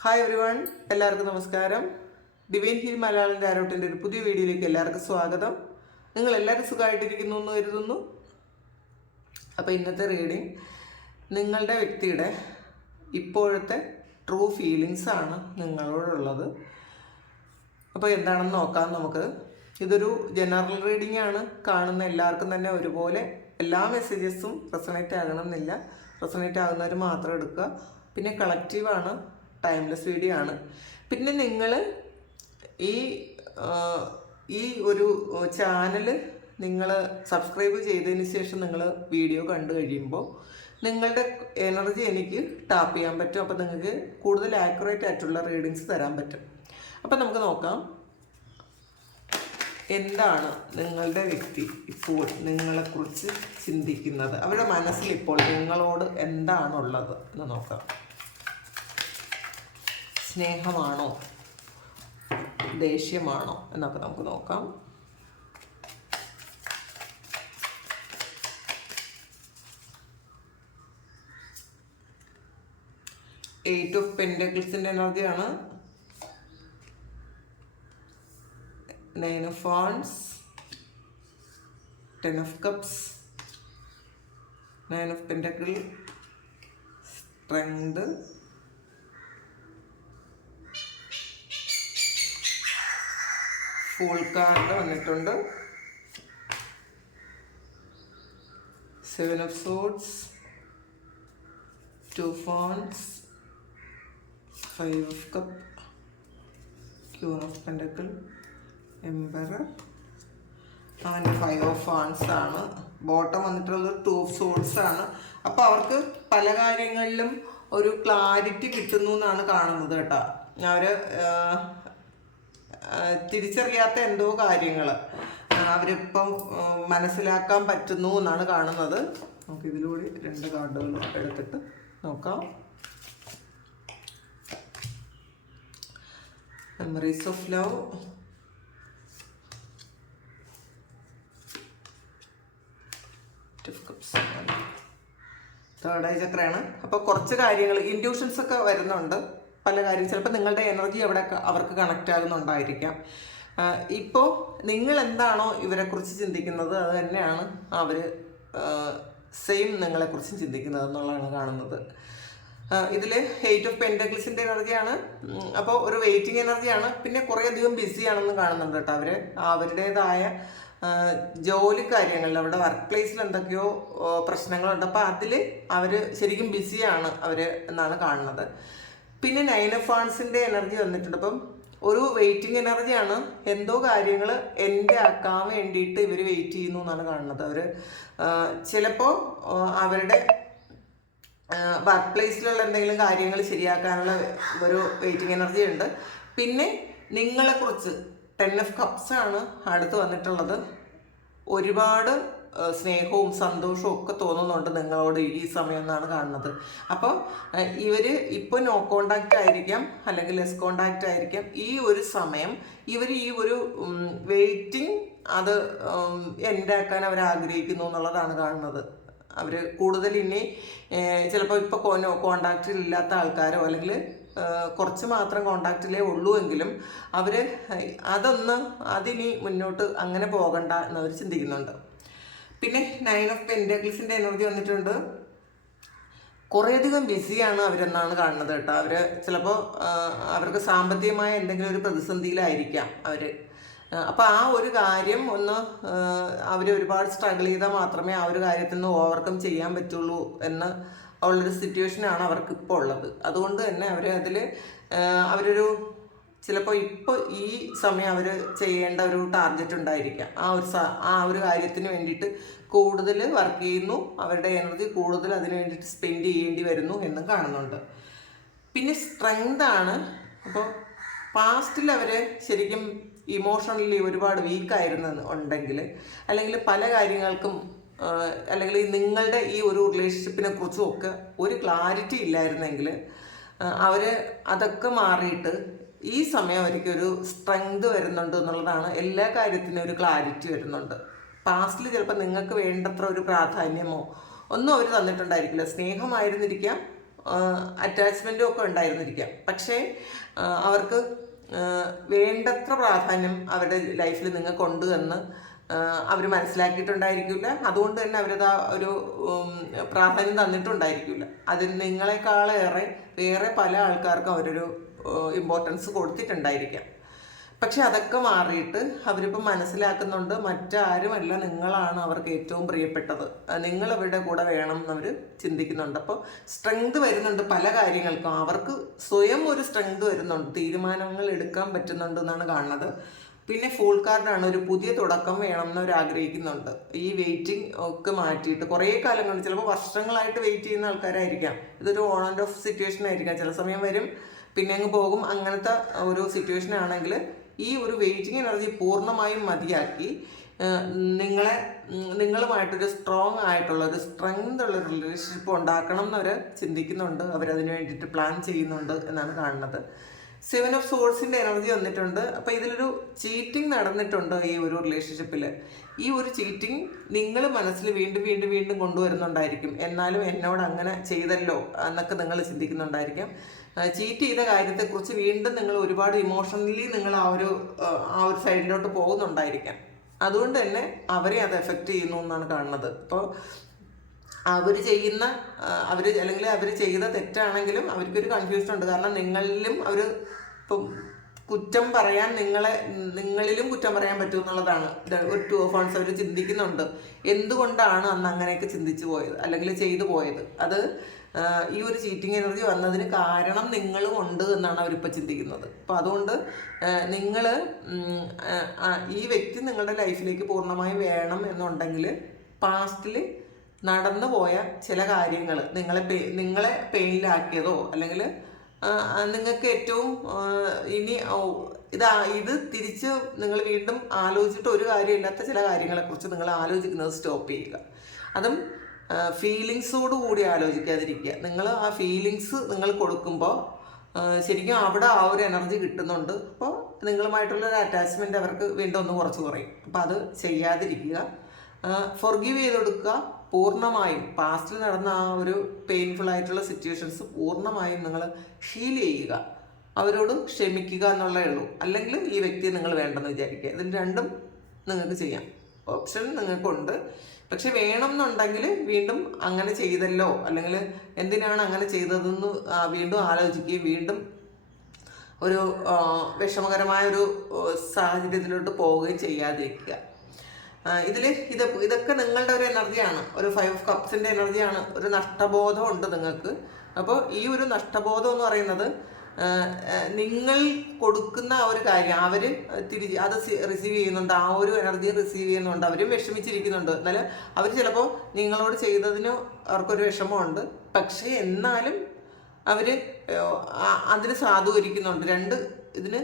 Hi everyone, എല്ലാവർക്കും നമസ്കാരം. Divine heal Malayalam ടാരോട്ടിൻ്റെ ഒരു പുതിയ വീഡിയോയിലേക്ക് എല്ലാവർക്കും സ്വാഗതം. നിങ്ങൾ എല്ലാവരും സുഖമായിട്ടിരിക്കുന്നു എന്ന് കരുതുന്നു. അപ്പോൾ ഇന്നത്തെ റീഡിങ് നിങ്ങളുടെ വ്യക്തിയുടെ ഇപ്പോഴത്തെ ട്രൂ ഫീലിങ്സ് ആണ് നിങ്ങളോടുള്ളത്. അപ്പോൾ എന്താണെന്ന് നോക്കാം നമുക്ക്. ഇതൊരു ജനറൽ റീഡിംഗ് ആണ്. കാണുന്ന എല്ലാവർക്കും തന്നെ ഒരുപോലെ എല്ലാ മെസ്സേജസും റെസണേറ്റ് ആകണമെന്നില്ല. റെസണേറ്റ് ആകുന്നവർ മാത്രം എടുക്കുക. പിന്നെ കളക്റ്റീവാണ്, ടൈംലെസ് വീഡിയോ ആണ്. പിന്നെ നിങ്ങൾ ഈ ഒരു ചാനൽ നിങ്ങൾ സബ്സ്ക്രൈബ് ചെയ്തതിന് ശേഷം നിങ്ങൾ വീഡിയോ കണ്ടു കഴിയുമ്പോൾ നിങ്ങളുടെ എനർജി എനിക്ക് ടാപ്പ് ചെയ്യാൻ പറ്റും. അപ്പോൾ നിങ്ങൾക്ക് കൂടുതൽ ആക്യുറേറ്റ് ആയിട്ടുള്ള റീഡിങ്സ് തരാൻ പറ്റും. അപ്പം നമുക്ക് നോക്കാം, എന്താണ് നിങ്ങളുടെ വ്യക്തി ഇപ്പോൾ നിങ്ങളെക്കുറിച്ച് ചിന്തിക്കുന്നത്, അവരുടെ മനസ്സിൽ ഇപ്പോൾ നിങ്ങളോട് എന്താണുള്ളത് എന്ന് നോക്കാം. സ്നേഹമാണോ, ദേഷ്യമാണോ എന്നൊക്കെ നമുക്ക് നോക്കാം. എയ്റ്റ് ഓഫ് പെന്റക്കിൾസിൻ്റെ എനർജിയാണ്. 9 of Wands, 10 of Cups, 9 of Pentacles, Strength, Fool card വന്നിട്ടുണ്ട്. 7 of Swords, 2 of Wands, 5 of Cups, Queen of Pentacles, emperor and 5 of Wands ആണ്. ബോട്ടം വന്നിട്ടുള്ളത് 2 of Swords ആണ്. അപ്പോൾ അവർക്ക് പല കാര്യങ്ങളിലും ഒരു ക്ലാരിറ്റി കിട്ടുന്നു എന്നാണ് കാണുന്നത് കേട്ടോ. അവർ തിരിച്ചറിയാത്ത എന്തോ കാര്യങ്ങൾ അവരിപ്പം മനസ്സിലാക്കാൻ പറ്റുന്നു എന്നാണ് കാണുന്നത്. നമുക്ക് ഇതിലൂടെ 2 കാർഡുകൾ എടുത്തിട്ട് നോക്കാം. Memories of love, third eye ചക്രയാണ്. അപ്പോൾ കുറച്ച് കാര്യങ്ങൾ ഇൻഡ്യൂഷൻസ് ഒക്കെ വരുന്നുണ്ട്. പല കാര്യം ചിലപ്പോൾ നിങ്ങളുടെ എനർജി അവിടെ അവർക്ക് കണക്റ്റ് ആകുന്നുണ്ടായിരിക്കാം. ഇപ്പോൾ നിങ്ങൾ എന്താണോ ഇവരെക്കുറിച്ച് ചിന്തിക്കുന്നത് അത് തന്നെയാണ് അവർ സെയിം നിങ്ങളെക്കുറിച്ചും ചിന്തിക്കുന്നത് എന്നുള്ളതാണ് കാണുന്നത്. ഇതിൽ 8 ഓഫ് പെന്റക്കിൾസിൻ്റെ എനർജിയാണ്. അപ്പോൾ ഒരു വെയിറ്റിംഗ് എനർജിയാണ്. പിന്നെ കുറേയധികം ബിസിയാണെന്ന് കാണുന്നുണ്ട് കേട്ടോ. അവരുടേതായ ജോലി കാര്യങ്ങളിൽ അവരുടെ വർക്ക് പ്ലേസിൽ എന്തൊക്കെയോ പ്രശ്നങ്ങളുണ്ട്. അപ്പോൾ അതിൽ അവർ ശരിക്കും ബിസിയാണ് അവർ എന്നാണ് കാണുന്നത്. പിന്നെ 9 of Wandsൻ്റെ എനർജി വന്നിട്ടുണ്ട്. അപ്പം ഒരു വെയിറ്റിംഗ് എനർജിയാണ്. എന്തോ കാര്യങ്ങൾ എൻ്റെ ആക്കാൻ വേണ്ടിയിട്ട് ഇവർ വെയിറ്റ് ചെയ്യുന്നു എന്നാണ് കാണുന്നത്. അവർ ചിലപ്പോൾ അവരുടെ വർക്ക് പ്ലേസിലുള്ള എന്തെങ്കിലും കാര്യങ്ങൾ ശരിയാക്കാനുള്ള ഒരു വെയിറ്റിംഗ് എനർജി ഉണ്ട്. പിന്നെ നിങ്ങളെക്കുറിച്ച് 10 of Cups ആണ് അടുത്ത് വന്നിട്ടുള്ളത്. ഒരുപാട് സ്നേഹവും സന്തോഷവും ഒക്കെ തോന്നുന്നുണ്ട് നിങ്ങളോട് ഈ സമയം എന്നാണ് കാണുന്നത്. അപ്പോൾ ഇവർ ഇപ്പോൾ നോ കോണ്ടാക്റ്റ് ആയിരിക്കാം, അല്ലെങ്കിൽ ലെസ് കോണ്ടാക്റ്റ് ആയിരിക്കാം. ഈ ഒരു സമയം ഇവർ ഈ ഒരു വെയിറ്റിംഗ് അത് എൻഡാക്കാൻ അവർ ആഗ്രഹിക്കുന്നു എന്നുള്ളതാണ് കാണുന്നത്. അവർ കൂടുതൽ ഇനി ചിലപ്പോൾ ഇപ്പോൾ കോണ്ടാക്റ്റിൽ ഇല്ലാത്ത ആൾക്കാരോ അല്ലെങ്കിൽ കുറച്ച് മാത്രം കോണ്ടാക്റ്റിലേ ഉള്ളൂ എങ്കിലും അവർ അതിനി മുന്നോട്ട് അങ്ങനെ പോകണ്ട എന്നവർ ചിന്തിക്കുന്നുണ്ട്. പിന്നെ 9 of Pentaclesൻ്റെ എനർജി വന്നിട്ടുണ്ട്. കുറേയധികം ബിസിയാണ് അവരെന്നാണ് കാണുന്നത് കേട്ടോ. അവർ ചിലപ്പോൾ അവർക്ക് സാമ്പത്തികമായ എന്തെങ്കിലും ഒരു പ്രതിസന്ധിയിലായിരിക്കാം അവർ. അപ്പോൾ ആ ഒരു കാര്യം ഒന്ന് അവർ ഒരുപാട് സ്ട്രഗിൾ ചെയ്താൽ മാത്രമേ ആ ഒരു കാര്യത്തിൽ നിന്ന് ഓവർകം ചെയ്യാൻ പറ്റുള്ളൂ എന്ന് ഉള്ളൊരു സിറ്റുവേഷനാണ് അവർക്ക് ഇപ്പോൾ ഉള്ളത്. അതുകൊണ്ട് തന്നെ അവരൊരു ചിലപ്പോൾ ഇപ്പോൾ ഈ സമയം അവർ ചെയ്യേണ്ട ഒരു ടാർഗറ്റ് ഉണ്ടായിരിക്കാം. ആ ഒരു കാര്യത്തിന് വേണ്ടിയിട്ട് കൂടുതൽ വർക്ക് ചെയ്യുന്നു. അവരുടെ എനർജി കൂടുതൽ അതിന് വേണ്ടിയിട്ട് സ്പെൻഡ് ചെയ്യേണ്ടി വരുന്നു എന്നും കാണുന്നുണ്ട്. പിന്നെ സ്ട്രെങ്ത് ആണ്. അപ്പോൾ പാസ്റ്റിൽ അവർ ശരിക്കും ഇമോഷണലി ഒരുപാട് വീക്കായിരുന്നു ഉണ്ടെങ്കിൽ, അല്ലെങ്കിൽ പല കാര്യങ്ങൾക്കും അല്ലെങ്കിൽ നിങ്ങളുടെ ഈ ഒരു റിലേഷൻഷിപ്പിനെ കുറിച്ചും ഒക്കെ ഒരു ക്ലാരിറ്റി ഇല്ലായിരുന്നെങ്കിൽ അവർ അതൊക്കെ മാറിയിട്ട് ഈ സമയം അവർക്കൊരു സ്ട്രെങ്ത് വരുന്നുണ്ട് എന്നുള്ളതാണ്. എല്ലാ കാര്യത്തിനും ഒരു ക്ലാരിറ്റി വരുന്നുണ്ട്. പാസ്റ്റിൽ ചിലപ്പോൾ നിങ്ങൾക്ക് വേണ്ടത്ര ഒരു പ്രാധാന്യമോ ഒന്നും അവർ തന്നിട്ടുണ്ടായിരിക്കില്ല. സ്നേഹമായിരുന്നിരിക്കാം, അറ്റാച്ച്മെൻറ്റും ഒക്കെ ഉണ്ടായിരുന്നിരിക്കാം. പക്ഷേ അവർക്ക് വേണ്ടത്ര പ്രാധാന്യം അവരുടെ ലൈഫിൽ നിങ്ങൾക്കുണ്ട് എന്ന് അവർ മനസ്സിലാക്കിയിട്ടുണ്ടായിരിക്കില്ല. അതുകൊണ്ട് തന്നെ അവരത് ഒരു പ്രാധാന്യം തന്നിട്ടുണ്ടായിരിക്കില്ല. അതിന് നിങ്ങളെക്കാളേറെ വേറെ പല ആൾക്കാർക്കും അവരൊരു ഇമ്പോർട്ടൻസ് കൊടുത്തിട്ടുണ്ടായിരിക്കാം. പക്ഷെ അതൊക്കെ മാറിയിട്ട് അവരിപ്പം മനസ്സിലാക്കുന്നുണ്ട് മറ്റാരുമല്ല, നിങ്ങളാണ് അവർക്ക് ഏറ്റവും പ്രിയപ്പെട്ടത്, നിങ്ങൾ അവരുടെ കൂടെ വേണം എന്നവർ ചിന്തിക്കുന്നുണ്ട്. അപ്പോൾ സ്ട്രെങ്ത് വരുന്നുണ്ട് പല കാര്യങ്ങൾക്കും. അവർക്ക് സ്വയം ഒരു സ്ട്രെങ്ത് വരുന്നുണ്ട്, തീരുമാനങ്ങൾ എടുക്കാൻ പറ്റുന്നുണ്ട് എന്നാണ് കാണുന്നത്. പിന്നെ ഫുൾ കാർഡാണ്, ഒരു പുതിയ തുടക്കം വേണം എന്ന് അവർ ആഗ്രഹിക്കുന്നുണ്ട്. ഈ വെയിറ്റിംഗ് ഒക്കെ മാറ്റിയിട്ട് കുറേ കാലം കൊണ്ട്, ചിലപ്പോൾ വർഷങ്ങളായിട്ട് വെയിറ്റ് ചെയ്യുന്ന ആൾക്കാരായിരിക്കാം. ഇതൊരു ഓൺ ആൻഡ് ഓഫ് സിറ്റുവേഷൻ ആയിരിക്കാം. ചില സമയം വരും പിന്നെ അങ്ങ് പോകും. അങ്ങനത്തെ ഒരു സിറ്റുവേഷൻ ആണെങ്കിൽ ഈ ഒരു വെയിറ്റിംഗ് എനർജി പൂർണ്ണമായും മതിയാക്കി നിങ്ങളുമായിട്ടൊരു സ്ട്രോങ് ആയിട്ടുള്ള ഒരു സ്ട്രെങ്ത് ഉള്ള റിലേഷൻഷിപ്പ് ഉണ്ടാക്കണം എന്നവർ ചിന്തിക്കുന്നുണ്ട്. അവരതിന് വേണ്ടിയിട്ട് പ്ലാൻ ചെയ്യുന്നുണ്ട് എന്നാണ് കാണുന്നത്. 7 ഓഫ് സോഴ്സിൻ്റെ എനർജി വന്നിട്ടുണ്ട്. അപ്പോൾ ഇതിലൊരു ചീറ്റിംഗ് നടന്നിട്ടുണ്ട് ഈ ഒരു റിലേഷൻഷിപ്പിൽ. ഈ ഒരു ചീറ്റിംഗ് നിങ്ങൾ മനസ്സിൽ വീണ്ടും വീണ്ടും വീണ്ടും കൊണ്ടുവരുന്നുണ്ടായിരിക്കും. എന്നാലും എന്നോട് അങ്ങനെ ചെയ്തല്ലോ എന്നൊക്കെ നിങ്ങൾ ചിന്തിക്കുന്നുണ്ടായിരിക്കും. ചീറ്റ് ചെയ്ത കാര്യത്തെക്കുറിച്ച് വീണ്ടും നിങ്ങൾ ഒരുപാട് ഇമോഷണലി നിങ്ങൾ ആ ഒരു സൈഡിലോട്ട് പോകുന്നുണ്ടായിരിക്കാം. അതുകൊണ്ട് തന്നെ അവരെ അത് എഫക്റ്റ് ചെയ്യുന്നു എന്നാണ് കാണുന്നത്. അപ്പോൾ അവർ അല്ലെങ്കിൽ അവർ ചെയ്ത തെറ്റാണെങ്കിലും അവർക്കൊരു കൺഫ്യൂഷൻ ഉണ്ട്. കാരണം നിങ്ങളിലും അവർ ഇപ്പം കുറ്റം പറയാൻ നിങ്ങളിലും കുറ്റം പറയാൻ പറ്റും എന്നുള്ളതാണ്. ഒരു 2 ഓഫ് വൺസ് അവർ ചിന്തിക്കുന്നുണ്ട്, എന്തുകൊണ്ടാണ് അന്ന് അങ്ങനെയൊക്കെ ചിന്തിച്ചു പോയത് അല്ലെങ്കിൽ ചെയ്തു പോയത്. അത് ഈ ഒരു ചീറ്റിംഗ് എനർജി വന്നതിന് കാരണം നിങ്ങളും ഉണ്ട് എന്നാണ് അവരിപ്പോൾ ചിന്തിക്കുന്നത്. അപ്പോൾ അതുകൊണ്ട് നിങ്ങൾ ഈ വ്യക്തി നിങ്ങളുടെ ലൈഫിലേക്ക് പൂർണ്ണമായും വേണം എന്നുണ്ടെങ്കിൽ പാസ്റ്റിൽ നടന്നു പോയ ചില കാര്യങ്ങൾ നിങ്ങളെ പെയിനിലാക്കിയതോ അല്ലെങ്കിൽ നിങ്ങൾക്ക് ഏറ്റവും ഇനി ഇത് തിരിച്ച് നിങ്ങൾ വീണ്ടും ആലോചിച്ചിട്ട് ഒരു കാര്യമില്ലാത്ത ചില കാര്യങ്ങളെക്കുറിച്ച് നിങ്ങൾ ആലോചിക്കുന്നത് സ്റ്റോപ്പ് ചെയ്യുക. അതും ഫീലിങ്സോട് കൂടി ആലോചിക്കാതിരിക്കുക. നിങ്ങൾ ആ ഫീലിങ്സ് നിങ്ങൾ കൊടുക്കുമ്പോൾ ശരിക്കും അവിടെ ആ ഒരു എനർജി കിട്ടുന്നുണ്ട്. അപ്പോൾ നിങ്ങളുമായിട്ടുള്ളൊരു അറ്റാച്ച്മെൻറ്റ് അവർക്ക് വീണ്ടും ഒന്ന് കുറച്ച് കുറയും. അപ്പോൾ അത് ചെയ്യാതിരിക്കുക. ഫോർഗീവ് ചെയ്ത് കൊടുക്കുക. പൂർണ്ണമായും പാസ്റ്റിൽ നടന്ന ആ ഒരു പെയിൻഫുൾ ആയിട്ടുള്ള സിറ്റുവേഷൻസ് പൂർണ്ണമായും നിങ്ങൾ ഹീൽ ചെയ്യുക. അവരോട് ക്ഷമിക്കുക എന്നുള്ളതേ ഉള്ളൂ. അല്ലെങ്കിൽ ഈ വ്യക്തിയെ നിങ്ങൾ വേണ്ടെന്ന് വിചാരിക്കുക. ഇതിൽ രണ്ടും നിങ്ങൾക്ക് ചെയ്യാം. ഓപ്ഷൻ നിങ്ങൾക്കുണ്ട്. പക്ഷെ വേണം എന്നുണ്ടെങ്കിൽ വീണ്ടും അങ്ങനെ ചെയ്തല്ലോ അല്ലെങ്കിൽ എന്തിനാണ് അങ്ങനെ ചെയ്തതെന്ന് വീണ്ടും ആലോചിക്കുകയും വീണ്ടും ഒരു വിഷമകരമായൊരു സാഹചര്യത്തിലോട്ട് പോവുകയും ചെയ്യാതിരിക്കുക. ഇതൊക്കെ നിങ്ങളുടെ ഒരു എനർജിയാണ്, ഒരു 5 ഓഫ് കപ്സിൻ്റെ എനർജിയാണ്. ഒരു നഷ്ടബോധം ഉണ്ട് നിങ്ങൾക്ക്. അപ്പോൾ ഈ ഒരു നഷ്ടബോധം എന്ന് പറയുന്നത് നിങ്ങൾ കൊടുക്കുന്ന ആ ഒരു കാര്യം അവർ അത് റിസീവ് ചെയ്യുന്നുണ്ട്, ആ ഒരു എനർജി റിസീവ് ചെയ്യുന്നുണ്ട്. അവരും വിഷമിച്ചിരിക്കുന്നുണ്ട്. എന്നാലും അവർ ചിലപ്പോൾ നിങ്ങളോട് ചെയ്തതിന് അവർക്കൊരു വിഷമമുണ്ട്. പക്ഷേ എന്നാലും അവർ അതിന് സാധൂകരിക്കുന്നുണ്ട്. ഇതിന്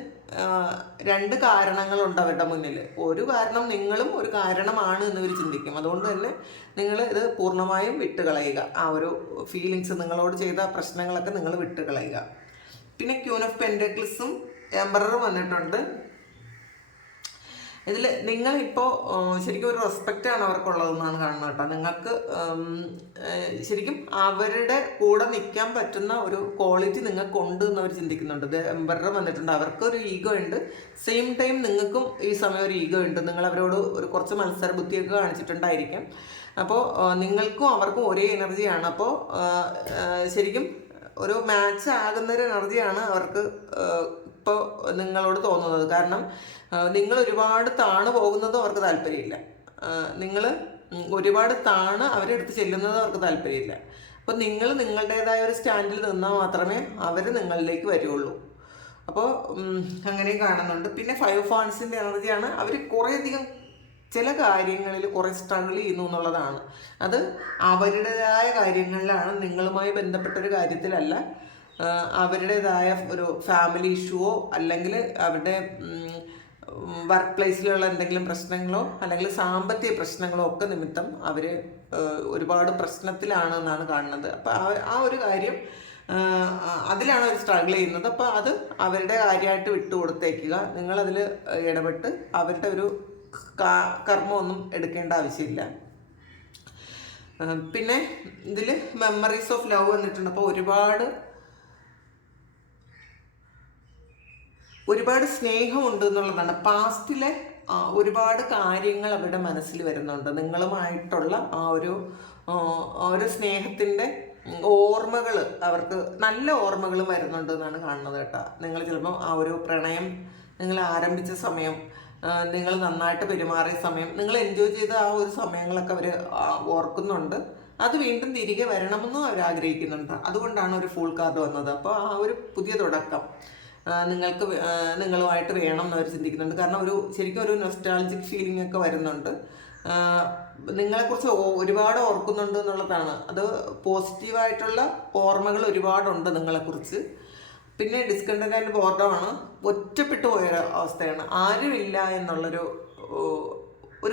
2 കാരണങ്ങളുണ്ട് അവരുടെ മുന്നിൽ. ഒരു കാരണം നിങ്ങളും ഒരു കാരണമാണ് എന്ന് ഇവർ ചിന്തിക്കും. അതുകൊണ്ട് തന്നെ നിങ്ങൾ ഇത് പൂർണ്ണമായും വിട്ടുകളയുക. ആ ഒരു ഫീലിങ്സ്, നിങ്ങളോട് ചെയ്ത പ്രശ്നങ്ങളൊക്കെ നിങ്ങൾ വിട്ടുകളയുക. പിന്നെ ക്യൂൻ ഓഫ് പെൻറ്റക്കിൾസും എംബററും വന്നിട്ടുണ്ട്. ഇതിൽ നിങ്ങളിപ്പോൾ ശരിക്കും ഒരു റെസ്പെക്റ്റാണ് അവർക്കുള്ളതെന്നാണ് കാണുന്നത് കേട്ടോ. നിങ്ങൾക്ക് ശരിക്കും അവരുടെ കൂടെ നിൽക്കാൻ പറ്റുന്ന ഒരു ക്വാളിറ്റി നിങ്ങൾക്കുണ്ട് എന്ന് അവർ ചിന്തിക്കുന്നുണ്ട്. ഇത് എംബറർ വന്നിട്ടുണ്ട്. അവർക്കൊരു ഈഗോ ഉണ്ട്. സെയിം ടൈം നിങ്ങൾക്കും ഈ സമയം ഒരു ഈഗോ ഉണ്ട്. നിങ്ങൾ അവരോട് കുറച്ച് മത്സര ബുദ്ധിയൊക്കെ കാണിച്ചിട്ടുണ്ടായിരിക്കാം. അപ്പോൾ നിങ്ങൾക്കും അവർക്കും ഒരേ എനർജിയാണ്. അപ്പോൾ ശരിക്കും ഒരു മാച്ച് ആകുന്നൊരു എനർജിയാണ് അവർക്ക് ഇപ്പോൾ നിങ്ങളോട് തോന്നുന്നത്. കാരണം നിങ്ങൾ ഒരുപാട് താണു പോകുന്നതും അവർക്ക് താല്പര്യമില്ല. നിങ്ങൾ ഒരുപാട് അവരെടുത്ത് ചെല്ലുന്നതും അവർക്ക് താല്പര്യമില്ല. അപ്പോൾ നിങ്ങൾ നിങ്ങളുടേതായ ഒരു സ്റ്റാൻഡിൽ നിന്നാൽ മാത്രമേ അവർ നിങ്ങളിലേക്ക് വരുള്ളൂ. അപ്പോൾ അങ്ങനെ കാണുന്നുണ്ട്. പിന്നെ 5 ഓഫ് വാൻഡ്സിൻ്റെ എനർജിയാണ്. അവർ കുറേയധികം ചില കാര്യങ്ങളിൽ കുറേ സ്ട്രഗിൾ ചെയ്യുന്നു എന്നുള്ളതാണ്. അത് അവരുടേതായ കാര്യങ്ങളിലാണ്, നിങ്ങളുമായി ബന്ധപ്പെട്ടൊരു കാര്യത്തിലല്ല. അവരുടേതായ ഒരു ഫാമിലി ഇഷ്യൂവോ അല്ലെങ്കിൽ അവരുടെ വർക്ക് പ്ലേസിലുള്ള എന്തെങ്കിലും പ്രശ്നങ്ങളോ അല്ലെങ്കിൽ സാമ്പത്തിക പ്രശ്നങ്ങളോ ഒക്കെ നിമിത്തം അവർ ഒരുപാട് പ്രശ്നത്തിലാണ് എന്നാണ് കാണുന്നത്. അപ്പോൾ ആ ഒരു കാര്യം അതിലാണ് അവർ സ്ട്രഗിൾ ചെയ്യുന്നത്. അപ്പോൾ അത് അവരുടെ കാര്യമായിട്ട് വിട്ടുകൊടുത്തേക്കുക. നിങ്ങളതിൽ ഇടപെട്ട് അവരുടെ ഒരു കർമ്മമൊന്നും എടുക്കേണ്ട ആവശ്യമില്ല. പിന്നെ ഇതിൽ മെമ്മറീസ് ഓഫ് ലവ് വന്നിട്ടുണ്ട്. അപ്പോൾ ഒരുപാട് സ്നേഹമുണ്ട് എന്നുള്ളതാണ്. പാസ്റ്റിലെ ഒരുപാട് കാര്യങ്ങൾ അവരുടെ മനസ്സിൽ വരുന്നുണ്ട്. നിങ്ങളുമായിട്ടുള്ള ആ ഒരു സ്നേഹത്തിൻ്റെ ഓർമ്മകൾ, അവർക്ക് നല്ല ഓർമ്മകൾ വരുന്നുണ്ട് എന്നാണ് കാണുന്നത് കേട്ടോ. നിങ്ങൾ ചിലപ്പം ആ ഒരു പ്രണയം നിങ്ങൾ ആരംഭിച്ച സമയം, നിങ്ങൾ നന്നായിട്ട് പെരുമാറിയ സമയം, നിങ്ങൾ എൻജോയ് ചെയ്ത ആ ഒരു സമയങ്ങളൊക്കെ അവർ ഓർക്കുന്നുണ്ട്. അത് വീണ്ടും തിരികെ വരണമെന്നും അവർ ആഗ്രഹിക്കുന്നുണ്ട്. അതുകൊണ്ടാണ് ഒരു ഫുൾ കാർഡ് വന്നത്. അപ്പോൾ ആ ഒരു പുതിയ തുടക്കം നിങ്ങളുമായിട്ട് വേണം എന്ന് അവർ ചിന്തിക്കുന്നുണ്ട്. കാരണം ശരിക്കും ഒരു നൊസ്റ്റാൾജിക് ഫീലിംഗ് ഒക്കെ വരുന്നുണ്ട്. നിങ്ങളെക്കുറിച്ച് ഒരുപാട് ഓർക്കുന്നുണ്ട് എന്നുള്ളതാണ്. അത് പോസിറ്റീവായിട്ടുള്ള ഓർമ്മകൾ ഒരുപാടുണ്ട് നിങ്ങളെക്കുറിച്ച്. പിന്നെ ഡിസ്കണ്ടൻ്റ് ആൻഡ് ബോർഡമാണ്, ഒറ്റപ്പെട്ടു പോയൊരു അവസ്ഥയാണ്. ആരുമില്ല എന്നുള്ളൊരു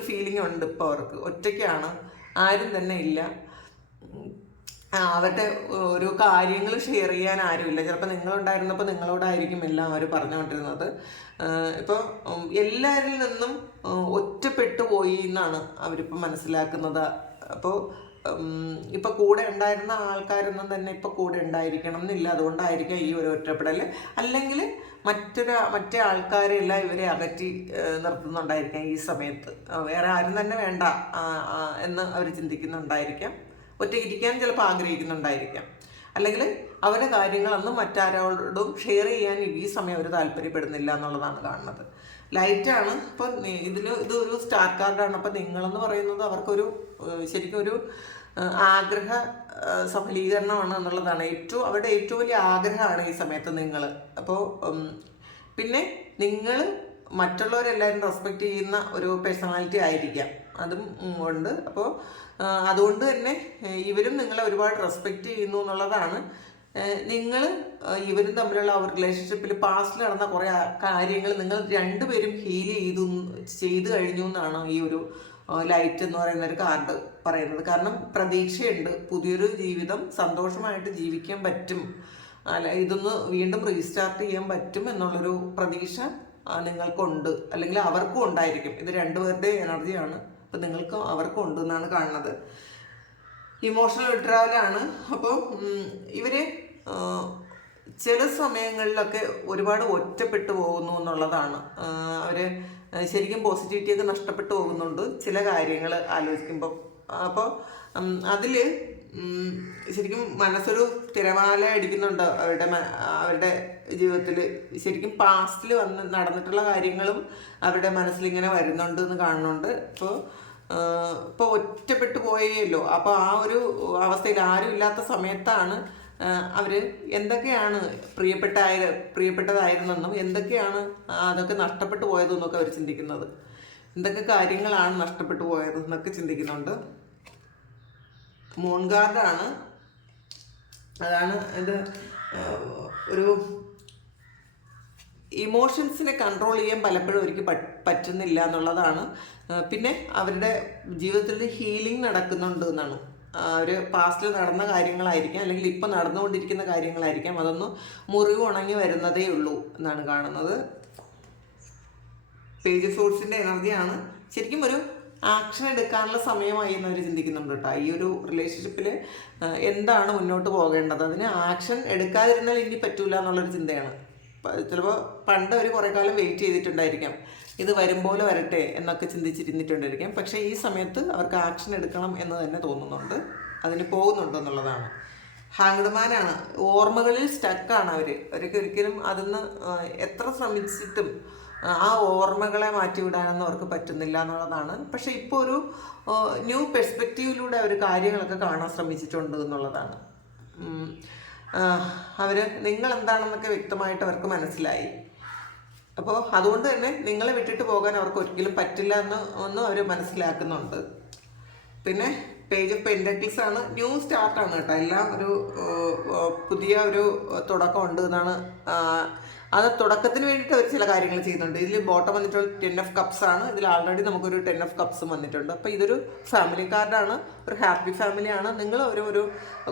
ഫീലിംഗ് ഉണ്ട് ഇപ്പോൾ അവർക്ക്. ഒറ്റയ്ക്കാണ്, ആരും തന്നെ ഇല്ല. അവരുടെ ഒരു കാര്യങ്ങൾ ഷെയർ ചെയ്യാൻ ആരുമില്ല. ചിലപ്പോൾ നിങ്ങളുണ്ടായിരുന്നപ്പോൾ നിങ്ങളോടായിരിക്കും എല്ലാം അവർ പറഞ്ഞുകൊണ്ടിരുന്നത്. ഇപ്പോൾ എല്ലാവരിൽ നിന്നും ഒറ്റപ്പെട്ടു പോയി എന്നാണ് അവരിപ്പോൾ മനസ്സിലാക്കുന്നത്. അപ്പോൾ ഇപ്പോൾ കൂടെ ഉണ്ടായിരുന്ന ആൾക്കാരൊന്നും തന്നെ ഇപ്പോൾ കൂടെ ഉണ്ടായിരിക്കണം എന്നില്ല. അതുകൊണ്ടായിരിക്കാം ഈ ഒരു ഒറ്റപ്പെടൽ. അല്ലെങ്കിൽ മറ്റേ ആൾക്കാരെല്ലാം ഇവരെ അകറ്റി നിർത്തുന്നുണ്ടായിരിക്കാം ഈ സമയത്ത്. വേറെ ആരും തന്നെ വേണ്ട എന്ന് അവർ ചിന്തിക്കുന്നുണ്ടായിരിക്കാം. ഒറ്റയ്ക്കിരിക്കാൻ ചിലപ്പോൾ ആഗ്രഹിക്കുന്നുണ്ടായിരിക്കാം. അല്ലെങ്കിൽ അവരുടെ കാര്യങ്ങളൊന്നും മറ്റാരോടും ഷെയർ ചെയ്യാൻ ഈ സമയം അവർ താല്പര്യപ്പെടുന്നില്ല എന്നുള്ളതാണ് കാണുന്നത്. ലൈറ്റാണ്. അപ്പോൾ ഇതൊരു സ്റ്റാർ കാർഡാണ്. അപ്പോൾ നിങ്ങളെന്ന് പറയുന്നത് അവർക്കൊരു ശരിക്കും ഒരു ആഗ്രഹ സഫലീകരണമാണ് എന്നുള്ളതാണ്. അവരുടെ ഏറ്റവും വലിയ ആഗ്രഹമാണ് ഈ സമയത്ത് നിങ്ങൾ. അപ്പോൾ പിന്നെ നിങ്ങൾ മറ്റുള്ളവരെല്ലാവരും റെസ്പെക്റ്റ് ചെയ്യുന്ന ഒരു പേഴ്സണാലിറ്റി ആയിരിക്കാം, അതും ഉണ്ട്. അപ്പോൾ അതുകൊണ്ട് തന്നെ ഇവരും നിങ്ങളെ ഒരുപാട് റെസ്പെക്റ്റ് ചെയ്യുന്നു എന്നുള്ളതാണ്. ഇവരും തമ്മിലുള്ള ആ റിലേഷൻഷിപ്പിൽ പാസ്റ്റിൽ നടന്ന കുറേ കാര്യങ്ങൾ നിങ്ങൾ രണ്ടുപേരും ഹീൽ ചെയ്ത് കഴിഞ്ഞു എന്നാണ് ഈ ഒരു ലൈറ്റ് എന്ന് പറയുന്ന ഒരു കാർഡ് പറയുന്നത്. കാരണം പ്രതീക്ഷയുണ്ട്, പുതിയൊരു ജീവിതം സന്തോഷമായിട്ട് ജീവിക്കാൻ പറ്റും, ഇതൊന്ന് വീണ്ടും റീസ്റ്റാർട്ട് ചെയ്യാൻ പറ്റും എന്നുള്ളൊരു പ്രതീക്ഷ നിങ്ങൾക്കുണ്ട്, അല്ലെങ്കിൽ അവർക്കും ഉണ്ടായിരിക്കും. ഇത് രണ്ടുപേരുടെ എനർജിയാണ്. അപ്പം നിങ്ങൾക്കും അവർക്കും ഉണ്ട് എന്നാണ് കാണുന്നത്. ഇമോഷണൽ വിഡ്രാവലാണ്. അപ്പോൾ ഇവര് ചില സമയങ്ങളിലൊക്കെ ഒരുപാട് ഒറ്റപ്പെട്ടു പോകുന്നു എന്നുള്ളതാണ്. അവർ ശരിക്കും പോസിറ്റിവിറ്റിയൊക്കെ നഷ്ടപ്പെട്ടു പോകുന്നുണ്ട് ചില കാര്യങ്ങൾ ആലോചിക്കുമ്പോൾ. അപ്പോൾ അതിൽ ശരിക്കും മനസ്സൊരു തിരമാല അടിക്കുന്നുണ്ട് അവരുടെ ജീവിതത്തിൽ. ശരിക്കും പാസ്റ്റിൽ നടന്നിട്ടുള്ള കാര്യങ്ങളും അവരുടെ മനസ്സിലിങ്ങനെ വരുന്നുണ്ട് എന്ന് കാണുന്നുണ്ട്. ഇപ്പോൾ ഒറ്റപ്പെട്ടു പോയല്ലോ. അപ്പോൾ ആ ഒരു അവസ്ഥയിൽ ആരും ഇല്ലാത്ത സമയത്താണ് അവർ എന്തൊക്കെയാണ് പ്രിയപ്പെട്ടതായിരുന്നെന്നും എന്തൊക്കെയാണ് അതൊക്കെ നഷ്ടപ്പെട്ടു പോയതെന്നൊക്കെ അവർ ചിന്തിക്കുന്നത്. എന്തൊക്കെ കാര്യങ്ങളാണ് നഷ്ടപ്പെട്ടു പോയതെന്നൊക്കെ ചിന്തിക്കുന്നുണ്ട്. മൂൺ ഗാർഡാണ്. അതാണ് ഇത് ഒരു ഇമോഷൻസിനെ കൺട്രോൾ ചെയ്യാൻ പലപ്പോഴും അവർക്ക് പറ്റുന്നില്ല എന്നുള്ളതാണ്. പിന്നെ അവരുടെ ജീവിതത്തിൽ ഹീലിംഗ് നടക്കുന്നുണ്ട് എന്നാണ്. ഒരു പാസ്റ്റിൽ നടന്ന കാര്യങ്ങളായിരിക്കാം, അല്ലെങ്കിൽ ഇപ്പം നടന്നുകൊണ്ടിരിക്കുന്ന കാര്യങ്ങളായിരിക്കാം. അതൊന്ന് മുറിവ് ഉണങ്ങി വരുന്നതേ ഉള്ളൂ എന്നാണ് കാണുന്നത്. പേജ് സോഴ്സിൻ്റെ എനർജിയാണ്. ശരിക്കും ഒരു ആക്ഷൻ എടുക്കാനുള്ള സമയമായി എന്നവർ ചിന്തിക്കുന്നുണ്ട് കേട്ടോ. ഈ ഒരു റിലേഷൻഷിപ്പിൽ എന്താണ് മുന്നോട്ട് പോകേണ്ടത്, അതിന് ആക്ഷൻ എടുക്കാതിരുന്നാൽ ഇനി പറ്റൂല എന്നുള്ളൊരു ചിന്തയാണ്. ചിലപ്പോൾ പണ്ട് അവർ കുറേ കാലം വെയിറ്റ് ചെയ്തിട്ടുണ്ടായിരിക്കാം, ഇത് വരുമ്പോലെ വരട്ടെ എന്നൊക്കെ ചിന്തിച്ചിരുന്നിട്ടുണ്ടായിരിക്കാം. പക്ഷേ ഈ സമയത്ത് അവർക്ക് ആക്ഷൻ എടുക്കണം എന്ന് തന്നെ തോന്നുന്നുണ്ട്, അതിന് പോകുന്നുണ്ടെന്നുള്ളതാണ്. ഹാങ്ഡ്മാനാണ്. ഓർമ്മകളിൽ സ്റ്റക്കാണ് അവർക്ക് ഒരിക്കലും അതിന്ന് എത്ര ശ്രമിച്ചിട്ടും ആ ഓർമ്മകളെ മാറ്റിവിടാനൊന്നും അവർക്ക് പറ്റുന്നില്ല എന്നുള്ളതാണ്. പക്ഷെ ഇപ്പോൾ ഒരു ന്യൂ പെർസ്പെക്റ്റീവിലൂടെ അവർ കാര്യങ്ങളൊക്കെ കാണാൻ ശ്രമിച്ചിട്ടുണ്ട് എന്നുള്ളതാണ്. നിങ്ങൾ എന്താണെന്നൊക്കെ വ്യക്തമായിട്ട് അവർക്ക് മനസ്സിലായി. അപ്പോൾ അതുകൊണ്ട് തന്നെ നിങ്ങളെ വിട്ടിട്ട് പോകാൻ അവർക്ക് ഒരിക്കലും പറ്റില്ല ഒന്നും അവർ മനസ്സിലാക്കുന്നുണ്ട്. പിന്നെ പേജ് ഓഫ് പെൻറ്റക്കിൾസ് ആണ്. ന്യൂ സ്റ്റാർട്ടാണ് കേട്ടോ. എല്ലാം ഒരു പുതിയ ഒരു തുടക്കമുണ്ട് എന്നാണ്. അത് തുടക്കത്തിന് വേണ്ടിയിട്ട് അവർ ചില കാര്യങ്ങൾ ചെയ്യുന്നുണ്ട്. ഇതിൽ ബോട്ടം വന്നിട്ടുള്ള 10 of Cups ആണ്. ഇതിൽ ആൾറെഡി നമുക്കൊരു 10 of Cups വന്നിട്ടുണ്ട്. അപ്പോൾ ഇതൊരു ഫാമിലി കാർഡാണ്, ഒരു ഹാപ്പി ഫാമിലിയാണ്. നിങ്ങൾ ഒരു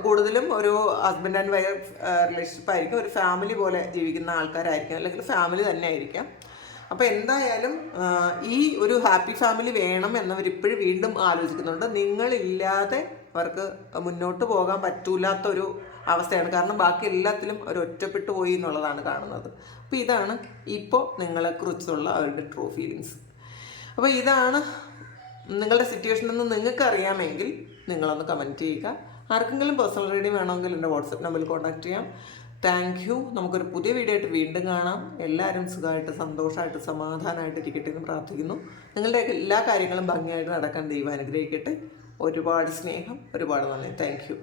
കൂടുതലും ഒരു ഹസ്ബൻഡ് ആൻഡ് വൈഫ് റിലേഷൻഷിപ്പ് ആയിരിക്കും, ഒരു ഫാമിലി പോലെ ജീവിക്കുന്ന ആൾക്കാരായിരിക്കും, അല്ലെങ്കിൽ ഫാമിലി തന്നെ ആയിരിക്കാം. അപ്പോൾ എന്തായാലും ഈ ഒരു ഹാപ്പി ഫാമിലി വേണം എന്നവരിപ്പോഴും വീണ്ടും ആലോചിക്കുന്നുണ്ട്. നിങ്ങളില്ലാതെ അവർക്ക് മുന്നോട്ട് പോകാൻ പറ്റൂലാത്തൊരു അവസ്ഥയാണ്. കാരണം ബാക്കി എല്ലാത്തിലും അവർ ഒറ്റപ്പെട്ടു പോയി എന്നുള്ളതാണ് കാണുന്നത്. അപ്പോൾ ഇതാണ് ഇപ്പോൾ നിങ്ങളെക്കുറിച്ചുള്ള അവരുടെ ട്രൂ ഫീലിങ്സ്. അപ്പോൾ ഇതാണ് നിങ്ങളുടെ സിറ്റുവേഷൻ എന്ന് നിങ്ങൾക്ക് അറിയാമെങ്കിൽ നിങ്ങളൊന്ന് കമൻറ്റ് ചെയ്യുക. ആർക്കെങ്കിലും പേഴ്സണൽ റീഡിംഗ് വേണമെങ്കിൽ എൻ്റെ വാട്സപ്പ് നമ്പറിൽ കോൺടാക്ട് ചെയ്യാം. Thank you. നമുക്കൊരു പുതിയ വീഡിയോ ആയിട്ട് വീണ്ടും കാണാം. എല്ലാവരും സുഖമായിട്ട് സന്തോഷമായിട്ട് സമാധാനമായിട്ട് ഇരിക്കട്ടെ എന്ന് പ്രാർത്ഥിക്കുന്നു. നിങ്ങളുടെ എല്ലാ കാര്യങ്ങളും ഭംഗിയായിട്ട് നടക്കാൻ ദൈവം അനുഗ്രഹിക്കട്ടെ. ഒരുപാട് സ്നേഹം, ഒരുപാട് നന്ദി. Thank you.